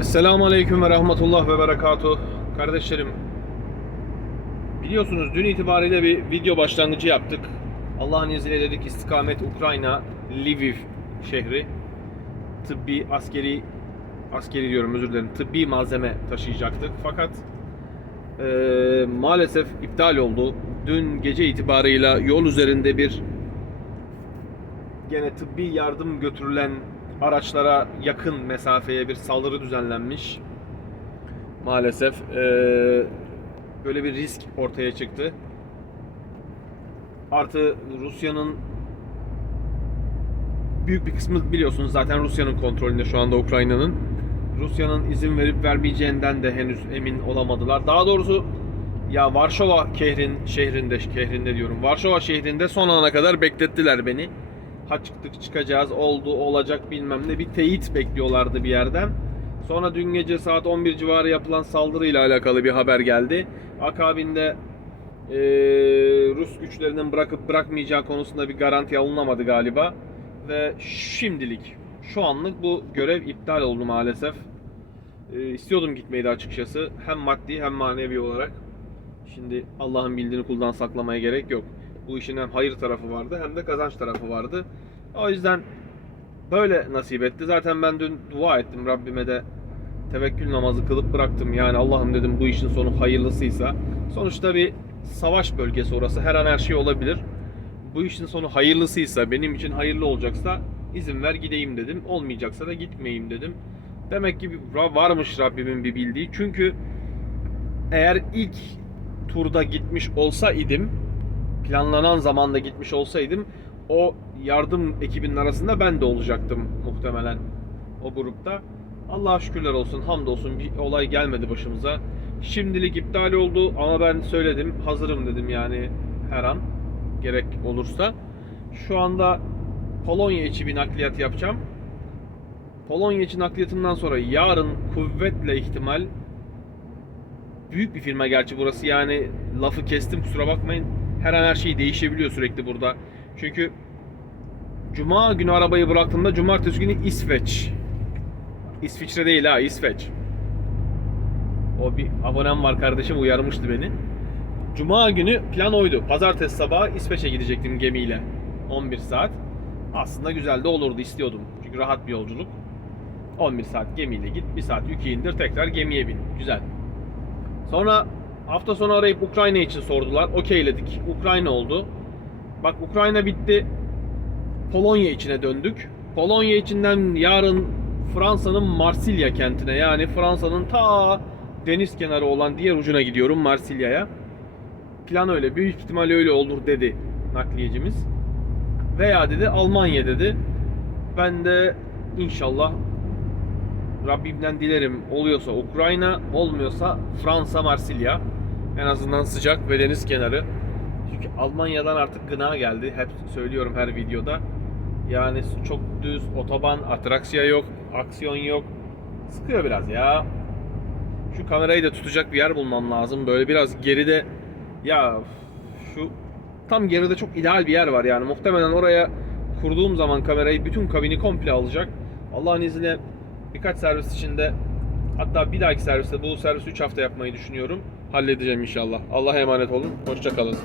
Esselamu Aleyküm ve Rahmetullah ve Berekatuhu. Kardeşlerim, biliyorsunuz dün itibariyle bir video başlangıcı yaptık. Allah'ın izniyle dedik istikamet Ukrayna, Lviv şehri. Tıbbi, askeri, askeri diyorum özür dilerim, tıbbi malzeme taşıyacaktık. Fakat eee, maalesef iptal oldu. Dün gece itibarıyla yol üzerinde bir gene tıbbi yardım götürülen araçlara yakın mesafeye bir saldırı düzenlenmiş. Maalesef eee, böyle bir risk ortaya çıktı. Artı Rusya'nın büyük bir kısmı biliyorsunuz zaten Rusya'nın kontrolünde şu anda Ukrayna'nın. Rusya'nın izin verip vermeyeceğinden de henüz emin olamadılar. Daha doğrusu ya Varşova şehrin şehrinde şehrinde diyorum. Varşova şehrinde son ana kadar beklettiler beni. Ha çıktık çıkacağız oldu olacak bilmem ne bir teyit bekliyorlardı bir yerden. Sonra dün gece saat 11 civarı yapılan saldırıyla alakalı bir haber geldi. Akabinde eee, Rus güçlerinin bırakıp bırakmayacağı konusunda bir garanti alınamadı galiba. Ve şimdilik şu anlık bu görev iptal oldu maalesef. Eee, istiyordum gitmeyi de açıkçası. Hem maddi hem manevi olarak. Şimdi Allah'ın bildiğini kuldan saklamaya gerek yok. Bu işin hem hayır tarafı vardı hem de kazanç tarafı vardı. O yüzden böyle nasip etti. Zaten ben dün dua ettim Rabbime de tevekkül namazı kılıp bıraktım. Yani Allah'ım dedim bu işin sonu hayırlısıysa. Sonuçta bir savaş bölgesi orası. Her an her şey olabilir. Bu işin sonu hayırlısıysa, benim için hayırlı olacaksa izin ver gideyim dedim. Olmayacaksa da gitmeyeyim dedim. Demek ki varmış Rabbimin bir bildiği. Çünkü eğer ilk turda gitmiş olsa idim, planlanan zamanda gitmiş olsaydım o yardım ekibinin arasında ben de olacaktım muhtemelen o grupta. Allah'a şükürler olsun, hamdolsun bir olay gelmedi başımıza. Şimdilik iptal oldu ama ben söyledim, hazırım dedim yani her an gerek olursa. Şu anda Polonya içi bir nakliyat yapacağım. Polonya içi nakliyatından sonra yarın kuvvetle ihtimal büyük bir firma gerçi burası yani lafı kestim kusura bakmayın. Her an her şey değişebiliyor sürekli burada. Çünkü Cuma günü arabayı bıraktığımda cumartesi günü İsveç. İsviçre değil ha İsveç. O bir abonem var kardeşim uyarmıştı beni. Cuma günü plan oydu. Pazartesi sabahı İsveç'e gidecektim gemiyle. 11 saat. Aslında güzel de olurdu istiyordum. Çünkü rahat bir yolculuk. 11 saat gemiyle git, 1 saat yükü indir, tekrar gemiye bin. Güzel. Sonra hafta sonu arayıp Ukrayna için sordular. Okeyledik. Ukrayna oldu. Bak Ukrayna bitti. Polonya içine döndük. Polonya içinden yarın Fransa'nın Marsilya kentine yani Fransa'nın ta deniz kenarı olan diğer ucuna gidiyorum Marsilya'ya. Plan öyle. Büyük ihtimal öyle olur dedi nakliyecimiz. Veya dedi Almanya dedi. Ben de inşallah Rabbimden dilerim oluyorsa Ukrayna, olmuyorsa Fransa, Marsilya. En azından sıcak ve deniz kenarı. Çünkü Almanya'dan artık gına geldi. Hep söylüyorum her videoda. Yani çok düz otoban, atraksiya yok, aksiyon yok. Sıkıyor biraz ya. Şu kamerayı da tutacak bir yer bulmam lazım. Böyle biraz geride ya şu tam geride çok ideal bir yer var yani. Muhtemelen oraya kurduğum zaman kamerayı bütün kabini komple alacak. Allah'ın izniyle birkaç servis içinde hatta bir dahaki serviste bu servis 3 hafta yapmayı düşünüyorum. Halledeceğim inşallah. Allah'a emanet olun. Hoşça kalın.